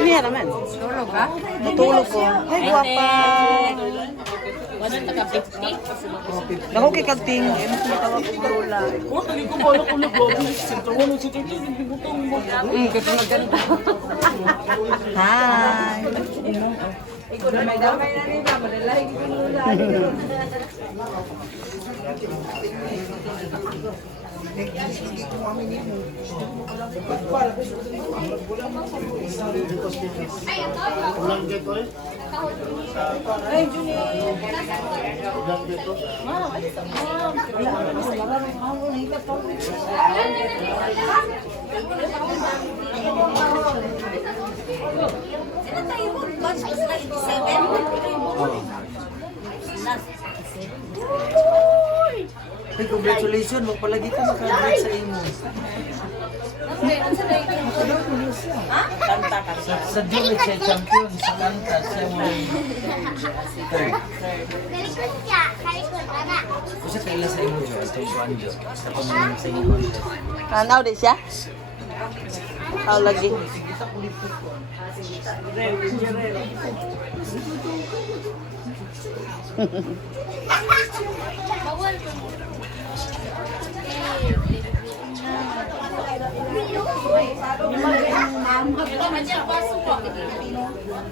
Ini ya naman. Tulog ka? Natulog ko. Ay, guwapa. Walang taga-50? Naku kay Kagting. Ano tawag ko Lola? Kasi maganda. Hi. Damay-damay na rin ba? Malalahi ko Lola. Ay, Juni. Sino tayo mo? Batch is 97? Ay, congratulations. Magpalagi ka makagrade sa imo. Kanta ka. Sa Dili siya champion. Sa kanta siya mo. Kasi kaila sa imo, Jo. Ito yung Juan, Jo. Sa pamilya sa imo. Tanaw din siya? Tao lagi.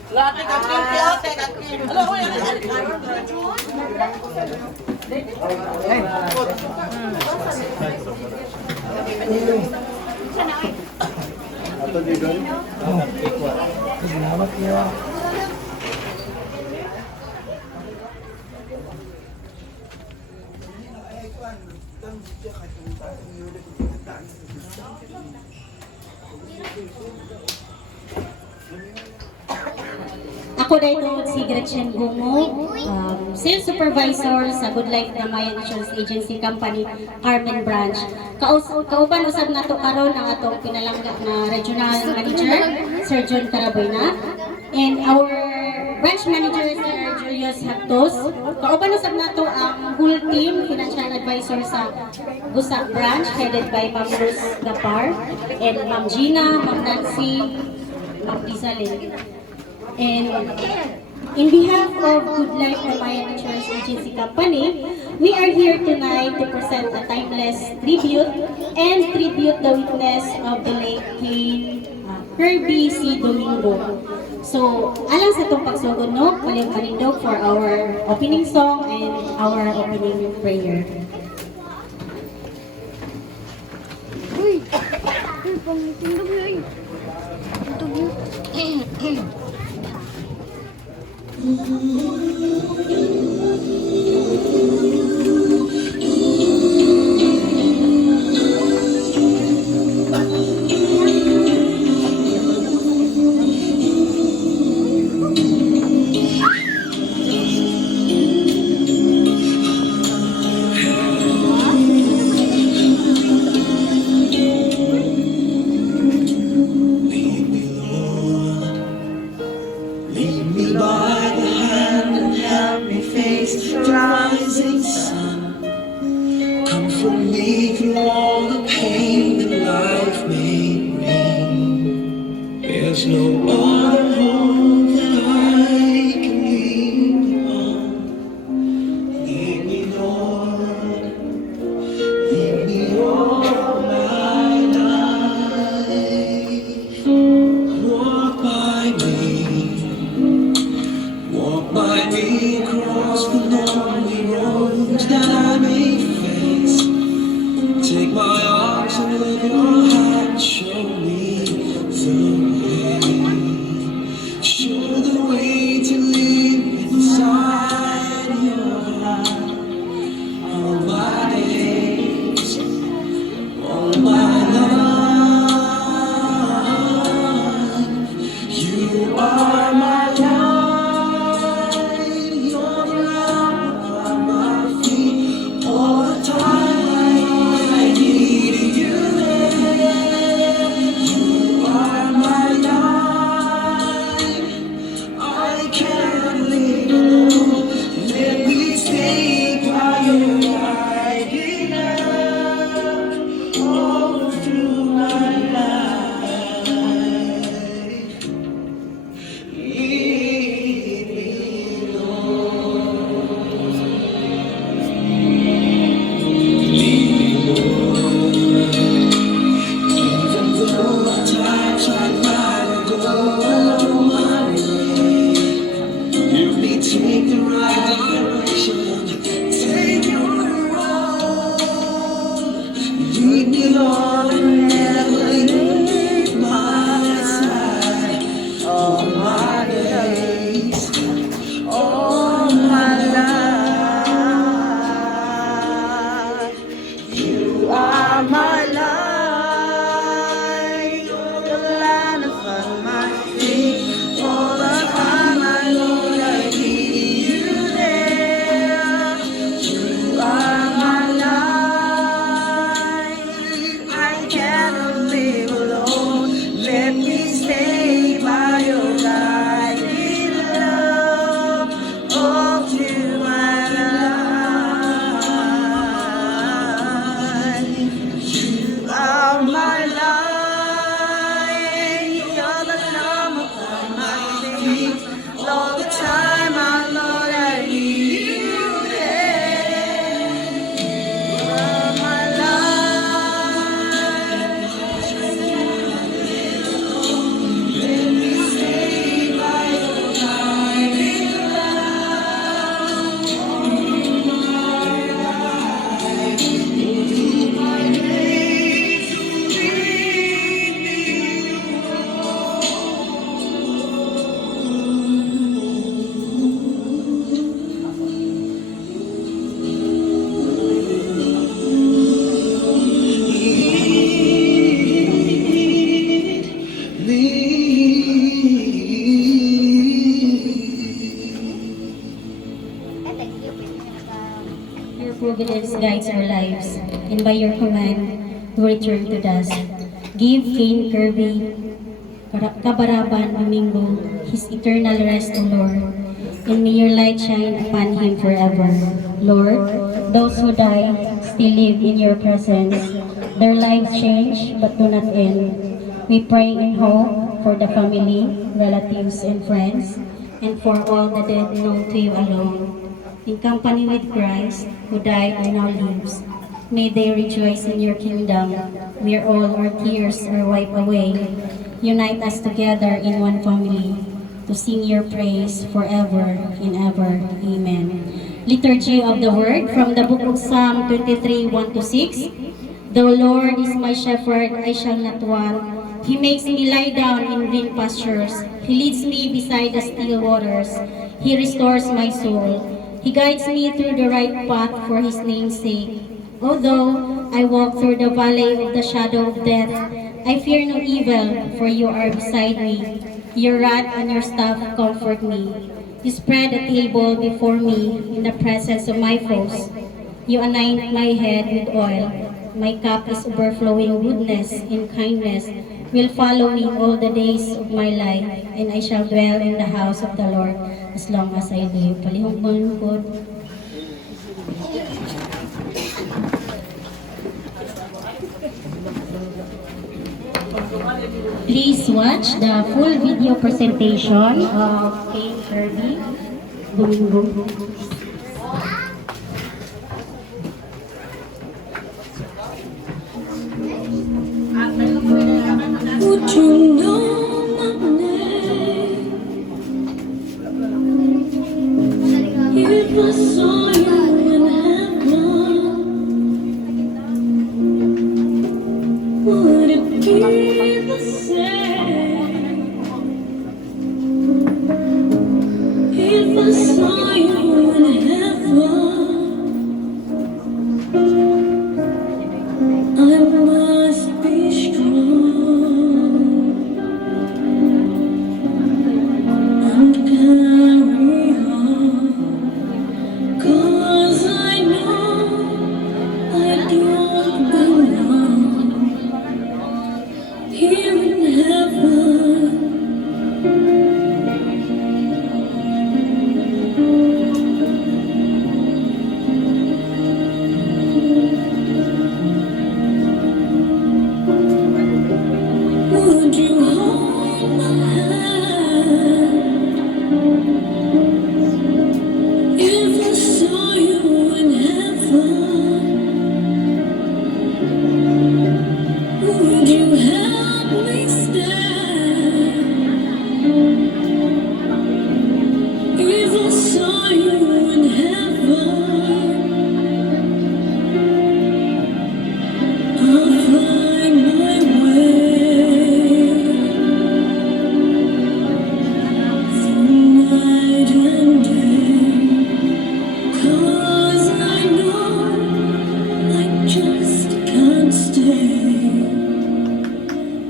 Lati ka kimpi, ate ka kimpi. Alam mo yan. Atau di dalam? Selamat ya. Ako dahil si Gretchen Bungo, Sales Supervisor sa Good Life Damayan Insurance Agency Company, Carmen Branch. Kauban usab nato karon ang atong pinalangga na Regional Manager, Sir John Carabuena, and our Branch Manager, Sir Julius Hactos. Kauban usab nato ang whole team, Financial Advisor sa Gusak Branch, headed by Ma'am Rose Gapar, and Ma'am Gina, Ma'am Nancy, Ma'am Lizalyn. And in behalf of Good Life Damayan Insurance Agency Company, we are here tonight to present a timeless tribute and tribute the witness of the late King Herbie C. Domingo. So, alang sa itong pagsugod, no, paling-palindog for our opening song and our opening prayer. Uy! Pang-tindog yun. Tindog yun. Lead me by the hand and help me face the Thank you, Lord, for never leaving my side. All my days, all my life, you are my light. You're the land upon my feet. All the time, my Lord, I need you there. You are my light. I cannot live alone. Let me stay by your guiding love. All through my life, you are my light. You're the calm upon my feet. All the time, my Lord, I need you there. You are my light. Let me stay by your guiding love. My days will Your providence guides our lives, and by your command, we return to dust. Give Cain Kirby, Kabaraban Domingo, his eternal rest, O Lord, and may your light shine upon him forever. Lord, those who die still live in your presence. Their lives change but do not end. We pray in hope for the family, relatives, and friends, and for all the dead known to you alone. In company with Christ, who died and now lives, may they rejoice in your kingdom, where all our tears are wiped away. Unite us together in one family, to sing your praise forever and ever. Amen. Liturgy of the Word from the book of Psalm 23, 1-6. The Lord is my shepherd, I shall not want. He makes me lie down in green pastures. He leads me beside the still waters. He restores my soul. He guides me through the right path for his name's sake. Although I walk through the valley of the shadow of death, I fear no evil, for you are beside me. Your rod and your staff comfort me. You spread a table before me in the presence of my foes. You anoint my head with oil. My cup is overflowing. Goodness and kindness will follow me all the days of my life, and I shall dwell in the house of the Lord as long as I live. Palihong manungkod. Please watch the full video presentation of Cain Kirby Domingo. Would you know my name if I saw you in heaven? Would it be the same if I saw you in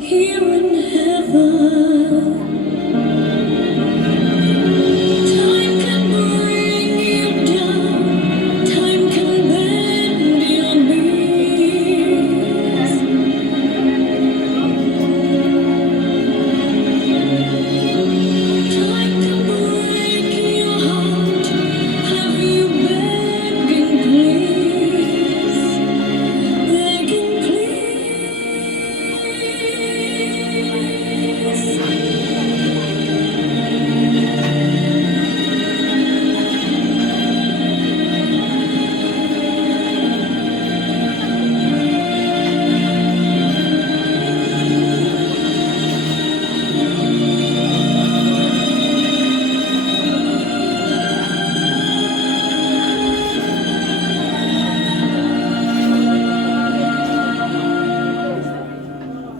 here in heaven. Time can bring you down, time can bend your knees. Time can break your heart, have you begging please, begging please.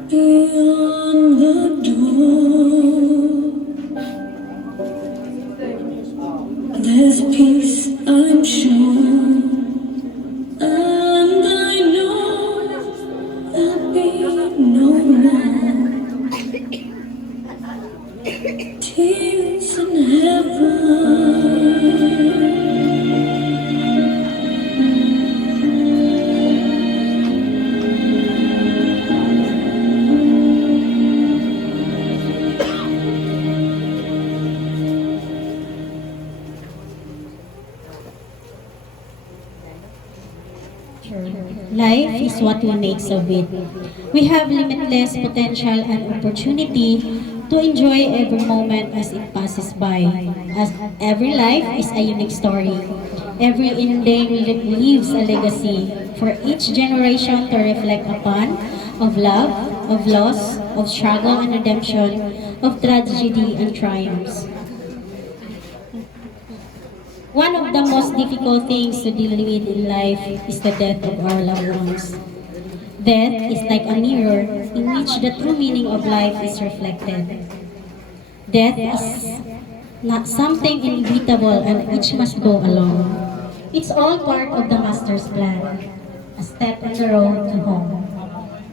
Beyond the door, there's peace, I'm sure, and I know there'll be no more tears in heaven. Life is what we make of it. We have limitless potential and opportunity to enjoy every moment as it passes by. As every life is a unique story. Every ending leaves a legacy for each generation to reflect upon, of love, of loss, of struggle and redemption, of tragedy and triumphs. One of the most difficult things to deal with in life is the death of our loved ones. Death is like a mirror in which the true meaning of life is reflected. Death is not something inevitable and each must go alone. It's all part of the Master's plan, a step on the road to home.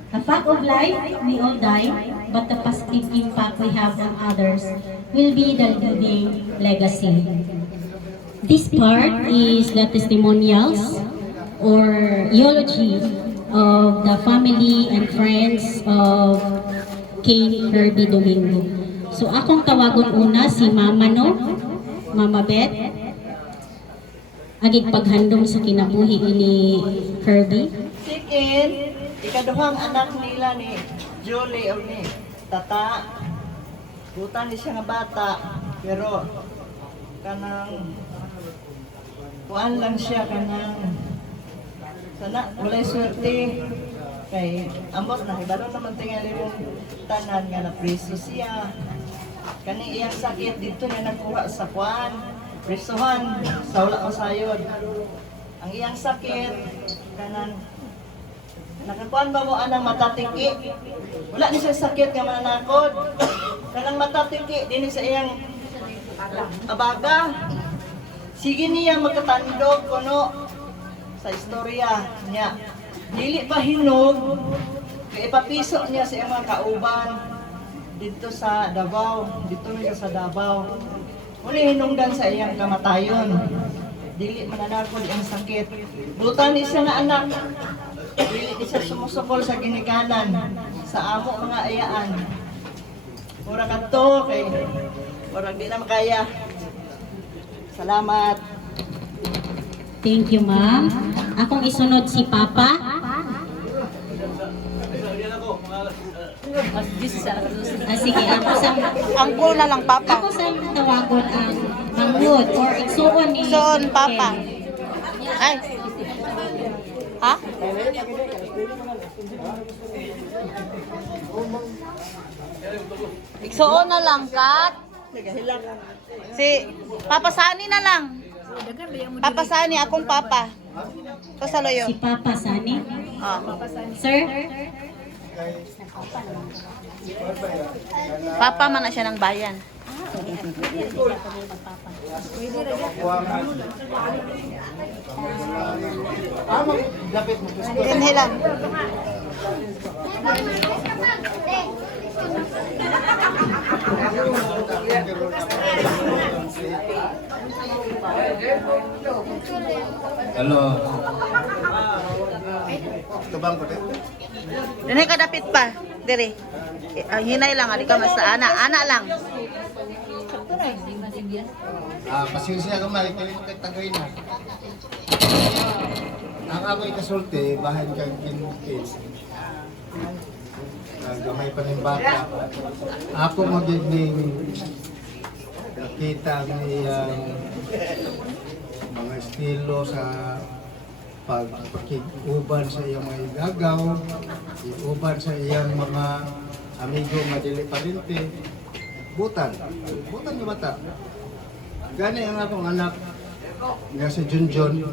A fact of life, we all die, but the positive impact we have on others will be the living legacy. This part is the testimonials or eulogy of the family and friends of Kane Kirby Domingo. So akong tawagon una si Mama no, Mama Beth, agig paghandom sa kinabuhi ni Kirby. Sikin, ikaduhang anak nila ni Julie o ni Tata. Butan ni siya nga bata, pero kanang kuan lang siya kanang sana walay swerte kay ambot na hibalo naman tingali mong tanan nga na preso siya kani iyang sakit dito na nagkuha sa kuan presohan sa wala masayod ang iyang sakit kanang nakakuan ba mo anang matatiki wala ni siya sakit nga mananakod kanang matatiki dinhi sa iyang abaga. Sige niya magkatandog kuno sa istorya niya. Dili pa hinog, kaya ipapiso niya sa iyang mga kauban dito sa Davao, dito niya sa Davao. Muli hinungdan sa iyang kamatayon. Dili mananakod ang sakit. Butan ni siya nga anak. Dili ni siya sumusukol sa ginikanan, sa amo mga ayaan. Mura kadto kay murag di na makaya. Salamat. Thank you, ma'am. Akong isunod si Papa. Sige, ako sa Angko na lang, Papa. ako sa tawagon ang manghud or igsuon ni Igsuon, Papa. Ay. Ha? Igsuon na lang, Kat. Si Papa Sani na lang. Papa Sani, akong Papa. Pasaloyo. Si Papa Sani. Ah. Sir, Papa man na siya ng bayan. Dinhi lang. Hello. Ito bang ko Dili ka dapit pa. Diri. Hinay lang, ali ka mas ana, ana lang. pasensya ka may kalit kay tagay na. Ang ako'y kasulti, bahay kang kinukis. Gamay pa ng bata. Ako magiging nakita may mga estilo sa pagpakiguban sa iyang mga igagaw, iuban sa iyang mga amigo nga dili parente, butan yung bata. Gani ang akong anak nga si Junjun,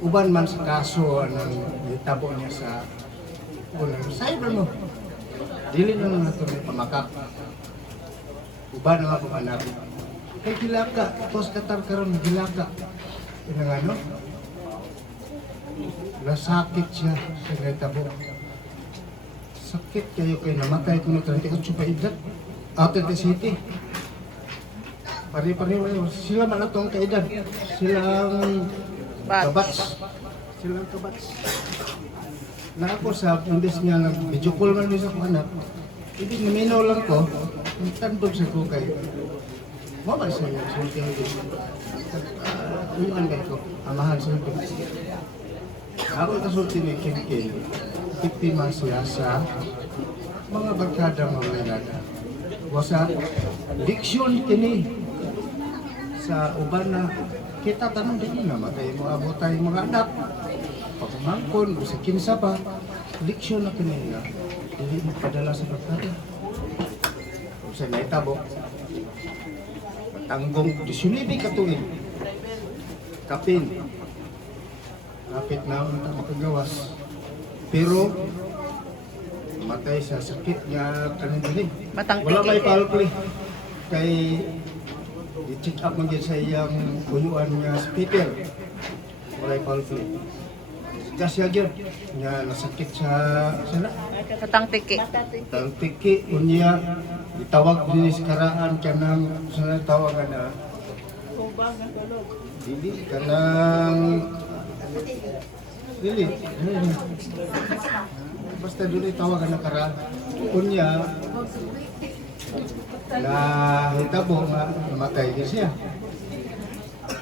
uban man sa kaso ng itabo niya sa unang cyber mo. Dili na nato may pamakak. Uban ang akong anak. Kay gilaka, tos katar karon gilaka. Ina nga no? Nasakit siya sa itabo. Sakit kayo kay namatay ko na 38 pa edad. Out of the city. Pari-pari sila man atong kaedad. Silang kabats. Silang kabats. Na ako sa imbes niya nag-video call man sa akong anak. Ibig naminaw lang ko, tandog sa ko kay mabay sa iyo. Uyuan kayo ko, amahan sa iyo. Ako kasulti ni Kim, biktima siya sa mga barkada mga nilada. Wasa diksyon kini sa uban na kita tanong din na matay mo abot tayong mga anak. Pagmangkon o sa kinsa pa, diksyon na kini na dili mo padala sa barkada. Kung sa naitabo, tanggong 19 katuig, kapin. Kapit na ang makagawas. Pero matay sa sakit nga kanin-kanin. Matang Wala tiki. may palpli. Kay i-check up man sa iyang uyuan nga si Peter. Wala may palpli. Kasi agad nga nasakit sa sana. Matang tiki. Tang tiki unya itawag din sa karaan kanang sana tawagan na dili kanang dili. Basta dili tawagan na karaan. Unya na hitabo nga namatay din siya.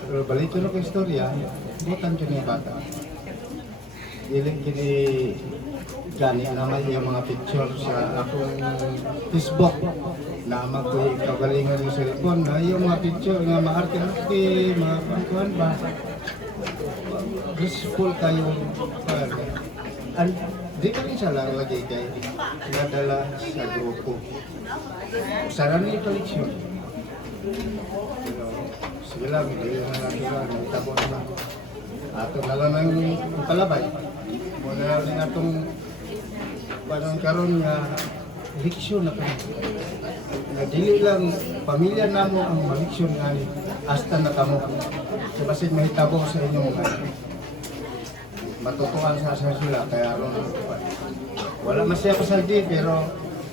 Pero balik ko na ko istorya, butan ko niya bata. Dili kini gani naman yung mga picture sa akong Facebook na ko kagalingan ng cellphone na yung mga picture nga maarte-arte, mga pangkuhan ba. Useful kayo and di ka rin siya lang lagi kay nadala sa grupo. Sana na yung koleksyon. Sige lang, hindi na natin lang, nagtabo naman. Ato na lang ang palabay. Muna na rin atong parang karon nga leksyon na kami. Na dili lang pamilya namo ang maleksyon nga ni hasta na kamo. So basit mahitabo sa inyong mga matutukan sa sila kaya ron wala man siya pasaldi pero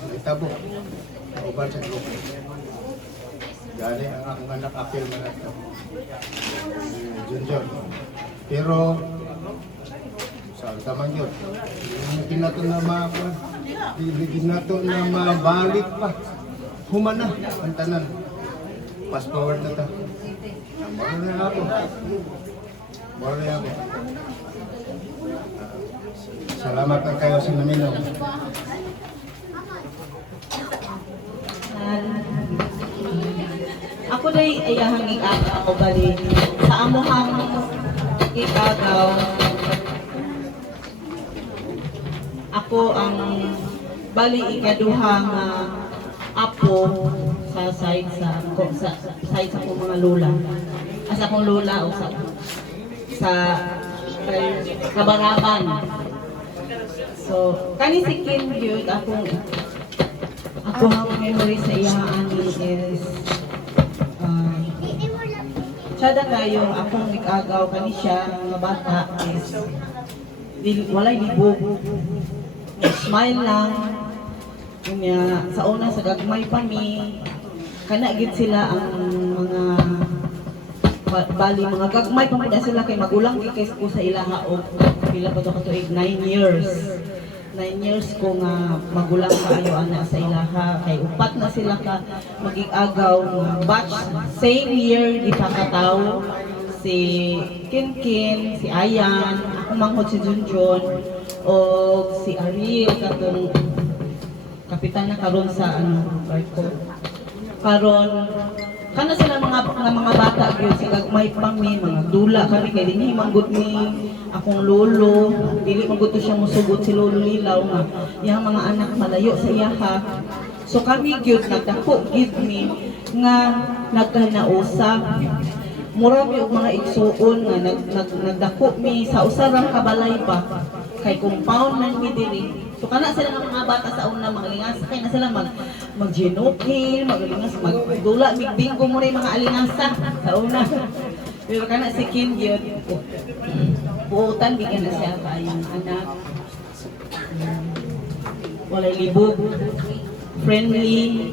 mahitabo. Uban sa grupo. Gani ang akong anak apel man ito. Junjun. Pero saan taman yun? Hindi nato na hindi nato na mabalik pa. Humana ang tanan. Fast forward na ta. Moro na ako. Moro na ako. Salamat na kayo sa naminaw. Ako day ayahang ikagaw bali sa amuhang ikagaw. Ako ang bali ikaduhang apo sa side sa side sa akong mga lola. As akong lola o sa kabaraban. So kani si Kim gyud akong memory sa iya ani is sada kayo akong ikagaw kani siya nga bata is walay libog smile lang. Kanya sa una sa gagmay pa mi kana gid sila ang mga bali mga gagmay pa muna sila kay magulang kay ko sa ilaha og pila pa to ka tuig 9 years. 9 years ko nga magulang kaayo ana sa ilaha kay upat na sila ka magig-agaw nga batch same year gipakataw si Kinkin, si Ayan, ako manghod si Junjun o si Ariel katong kapitan na karon sa barko. Karon kana sila mga bata gyud si gagmay pang mi mga dula kami kay dinhi manggod ni akong lolo dili manggod to siya mosugot si lolo Lilaw nga iyang mga anak malayo sa iyaha. So kami gyud nagdako gyud mi nga nagkanausap mura mi og mga igsuon nga nagdako mi sa usarang kabalay pa kay compound man mi diri. So kana sila nga mga bata sa una magalingas kay na sila mag-genokil, magalingas magdula bingo mo rin mga alingasa sa una. Pero kana si Kim gyud buutan bigyan na siya kayang anak. Walay libog, friendly.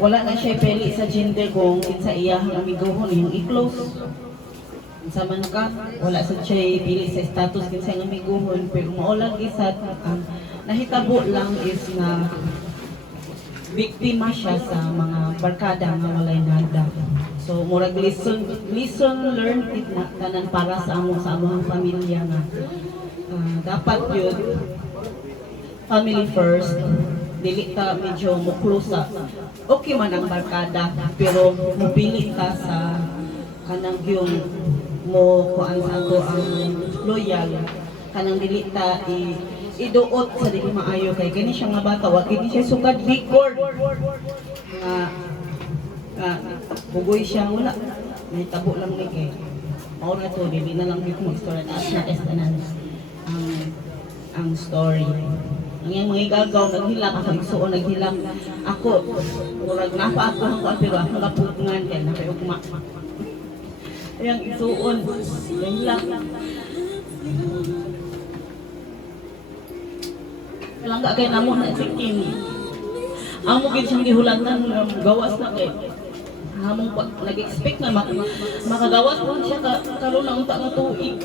Wala na siya peli sa gender kung kinsa iyang amigohon yung i-close. Sa man ka, wala sa siya pili sa status kinsa ang amiguhon pero maulag isat nahitabo lang is na biktima siya sa mga barkada nga walay nada. So murag lesson learned it na tanan para sa among pamilya nga dapat yun family first. Dili ta medyo muklusa. Okay man ang barkada pero mupili ka sa kanang yung mo kuan sa ato ang loyal kanang dili ta iduot sa dili maayo kay kani siya nga bata wa kini siya sugad record bugoy siya wala may tabo lang ni kay mao na to dili na lang gid mo story taas na tanan ang story ang iyang mga igagaw naghilak ako igsuon naghilak ako murag napa ako ang pero ako napugngan kay nakayugma yang isuon naghilak langga kay namo na si Kim amo gid siyang gihulatan gawas na kay hamong nag-expect na makagawas po siya karon na unta nga tuig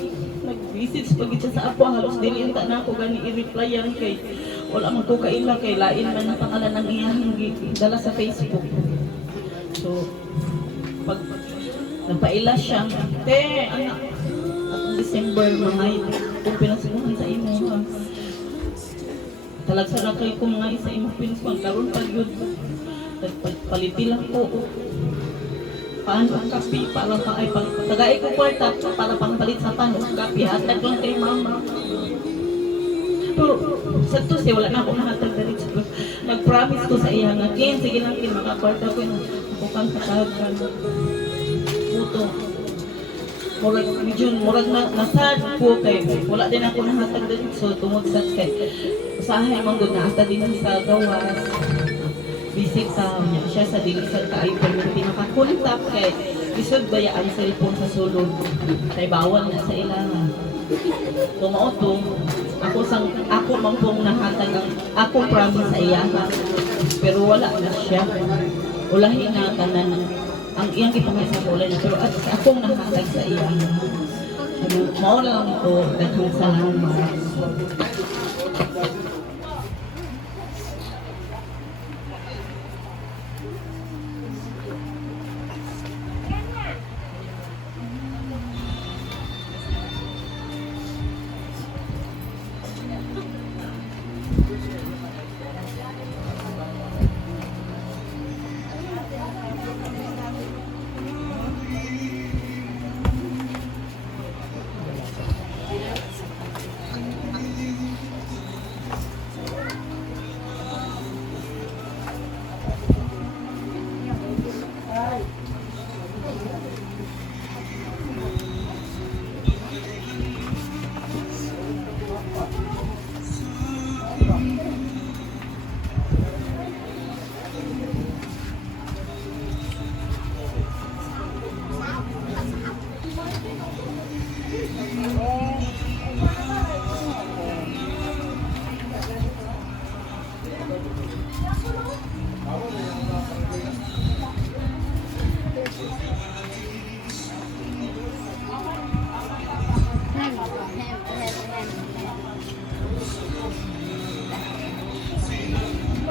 nag-visit pag siya sa ako halos dili unta na ako gani i-replyan kay wala man ko kaila kay lain man ang pangalan ng iyang dala sa Facebook. So pag nagpaila siya te anak atong December mga kung pinasuhan sa imo ha talag sa kay ko mga isa imo pinsuhan karon pag yun paliti lang ko paano ang kapi para pa ay tagay ko kwarta para pangpalit sa paano ang kapi hatag lang kay mama pero sa to siya wala na ako nahatag dali sa nag-promise ko sa iya nga kin sige lang kin makakwarta ko yung ako kang katawag ka puto murag na nasad ko kay wala din ako nahatag dali so tungod sa kay usahay manggod na ata din sa gawas bisita niya siya sa dilisan ka ay permanente makakontak kay isod baya ang cellphone sa sulod kay bawal na sa ilang tumao to ako man pong nahatag ang ako promise sa iya pero wala na siya ulahin na tanan ang iyang gipangay sa ulay na pero at akong nahatag sa iya mao lang ito daghang salamat.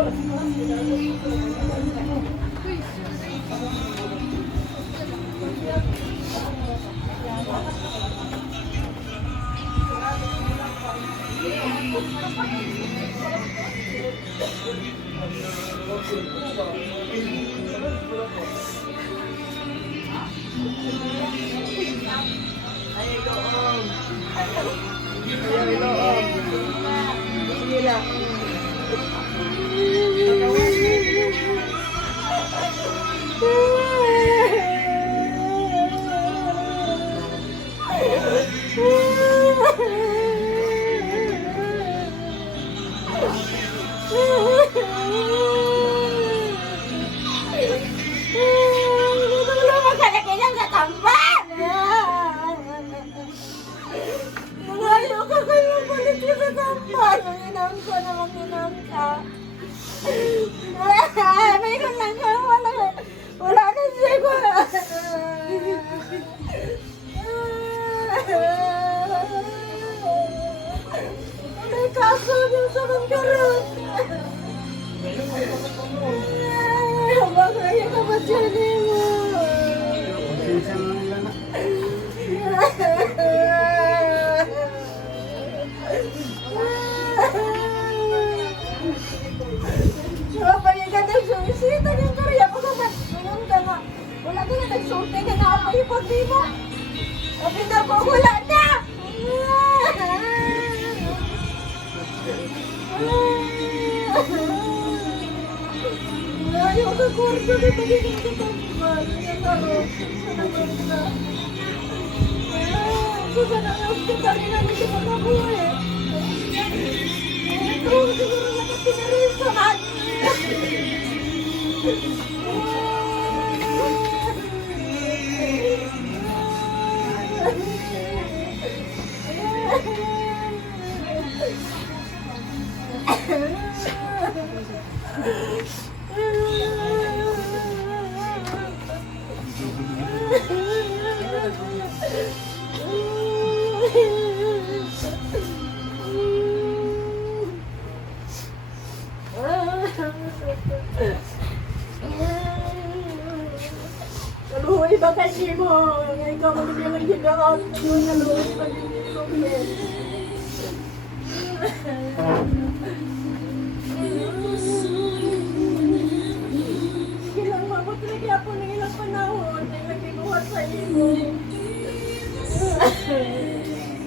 Ay, doon. Ayaw, doon. Sige lang. Malayo ka kayo balik ko sa tampan. Manginang ko na manginang ka. Mayroon lang ka. Wala na siya ko. May kaso yung sa mangkarot. Habang kaya ka ba siya mo? Kapag ka nagsumisita yung karya ko naman, ngayon ka nga, wala ka na nagsulti ka na ako ipag di mo. Sabi na ko, wala na! Ayaw ka kurso na magiging katampan. Nagaro, sa naman na. Susan ang hospital nila, hindi mo na buhay. Ito, siguro nakapinarisahan. Kaluhoy ba kasi mo? Ikaw magiging higaan mo na luhoy magiging luhoy. Ilang mabot lagi ako ng ilang panahon ay nagkinuha sa imo.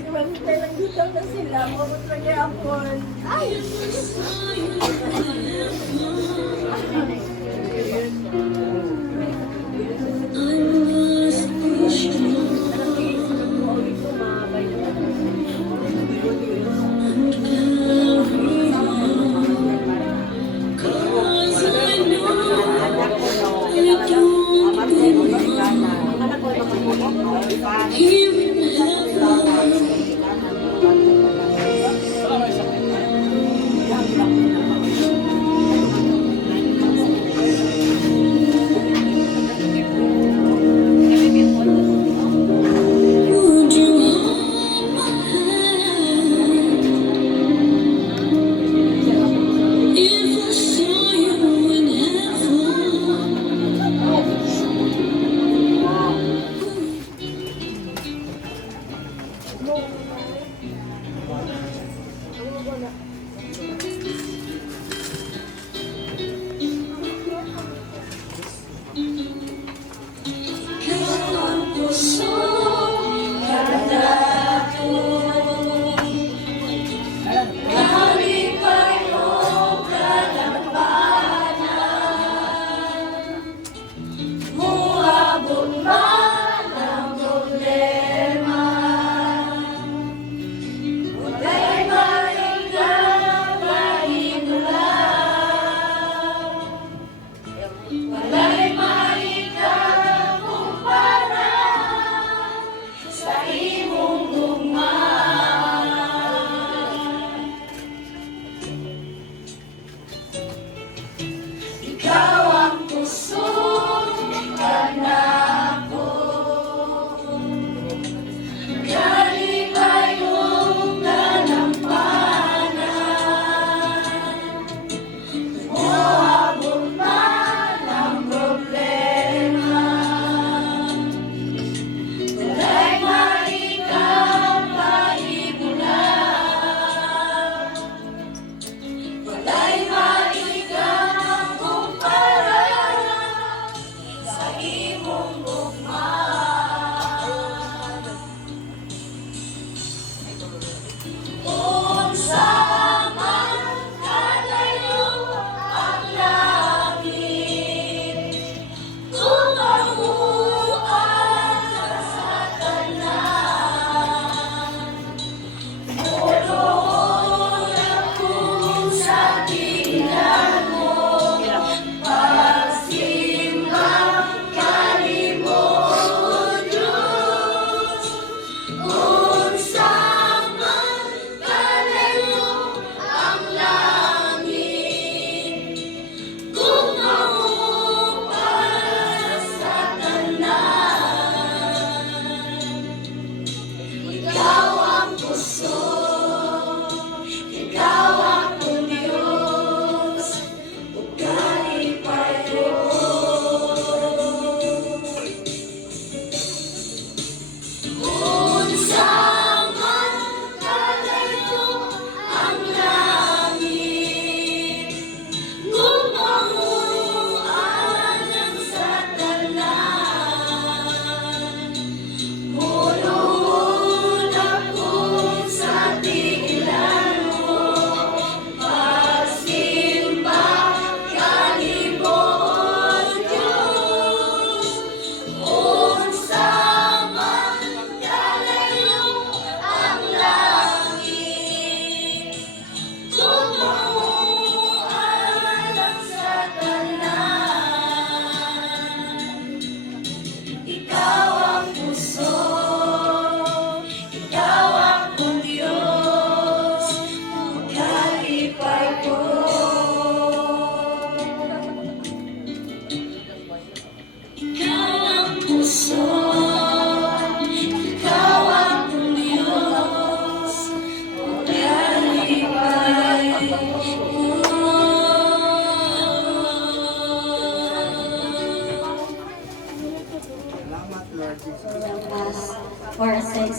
Bantay lang dito na sila, mabot lagi ako. Ay! Here in heaven,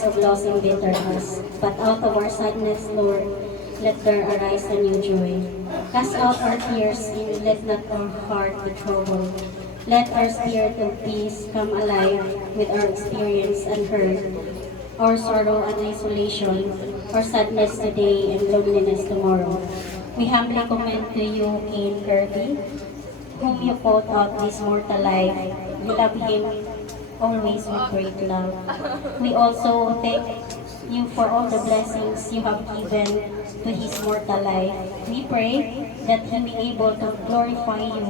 of loss embitter us. But out of our sadness, Lord, let there arise a new joy. Cast out our tears and let not our heart be troubled. Let our spirit of peace come alive with our experience and hurt, our sorrow and isolation, our sadness today and loneliness tomorrow. We humbly commend to you Cain Kirby, whom you called out this mortal life. We love him always with great love. We also thank you for all the blessings you have given to his mortal life. We pray that he be able to glorify you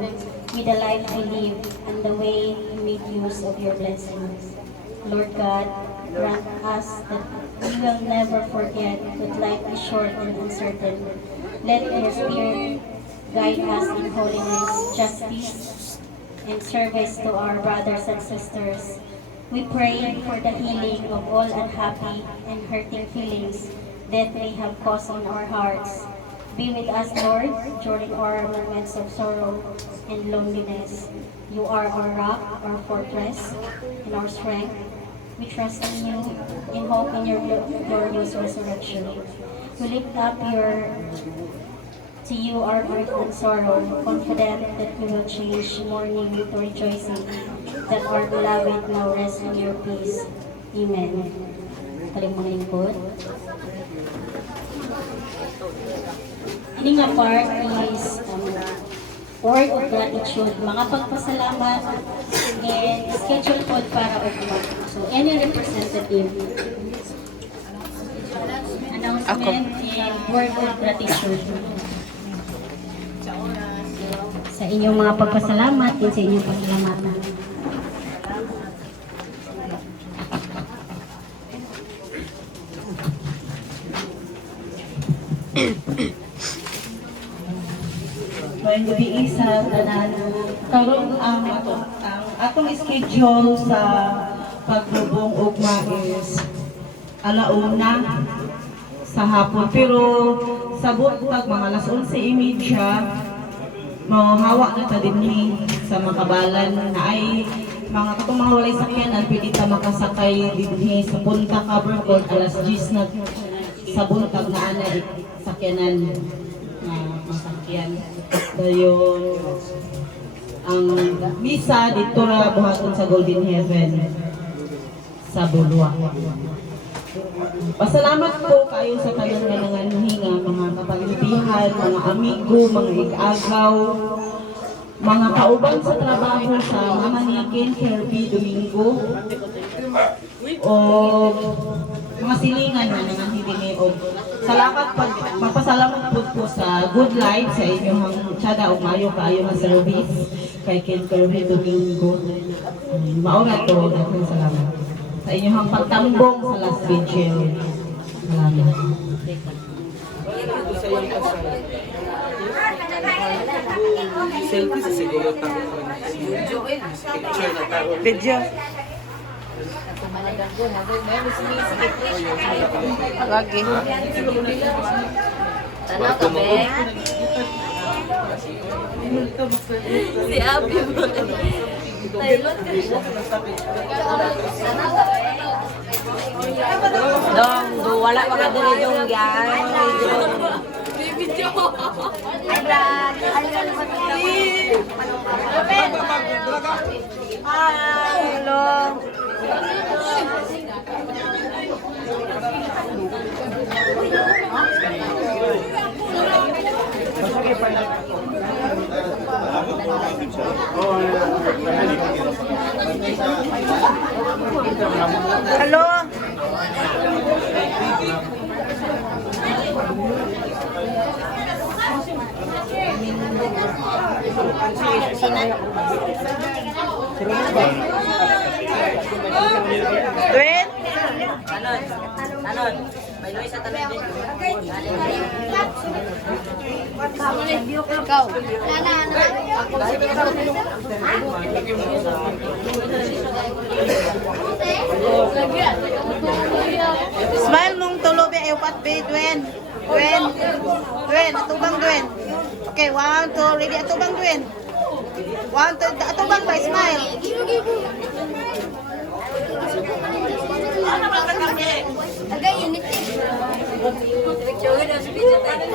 with the life he lived and the way he made use of your blessings. Lord God, grant us that we will never forget that life is short and uncertain. Let your Spirit guide us in holiness, justice, and service to our brothers and sisters. We pray for the healing of all unhappy and hurting feelings that may have caused in our hearts. Be with us, Lord, during our moments of sorrow and loneliness. You are our rock, our fortress, and our strength. We trust in you and hope in your glorious resurrection. We lift up to you our grief and sorrow, confident that you will change mourning to rejoicing, that our beloved now rests in your peace. Amen. Kaling mga lingkod. Ini nga part is word of gratitude, mga pagpasalamat, and schedule po para ugma. So, any representative, announcement and word of gratitude. Sa inyong mga pagpasalamat, din sa inyong pasalamatan. May gabi isa tanan karon ang atong schedule sa pagrubong ugma is alauna sa hapon, pero sa buntag mga alas 11:30 mahawa na ta dinhi sa Makabalan na ay mga katong mga walay sakyanan pwede ta makasakay dinhi sa Punta Cabercon alas 10 na sa buntag na ana sakyanan na masakyan. Dayon ang misa dito ra buhaton sa Golden Heaven sa Bulwa. Pasalamat po kayo sa kanyang nananganhinga, mga kapaglubihan, mga amigo, mga ig-agaw, mga kauban sa trabaho sa Mama Nikin, Kirby, Domingo, o mga silingan na nanganhidini o salamat magpasalamat po sa Good Life sa inyong tsada o mayo kaayo nga service kay Ken Kirby Domingo. Maura to, daghang salamat sa inyong pagtambong sa last vigil. Salamat. Selfie sa siguro tayo. Picture na tayo. Video. Lagi. Si Abi mo. Dong, wala pa ka dili dong yan. Video. Hello. Hello. Dwayne? Tanon. May Luis sa tanon din. Ikaw. Smile nung tulobi ay upat be, Dwayne. Dwayne, atubang Dwayne. Okay, 1, 2, ready, atubang Dwayne. 1, 2, atubang ba, smile. Agay, init eh. Picture na sa video tayo.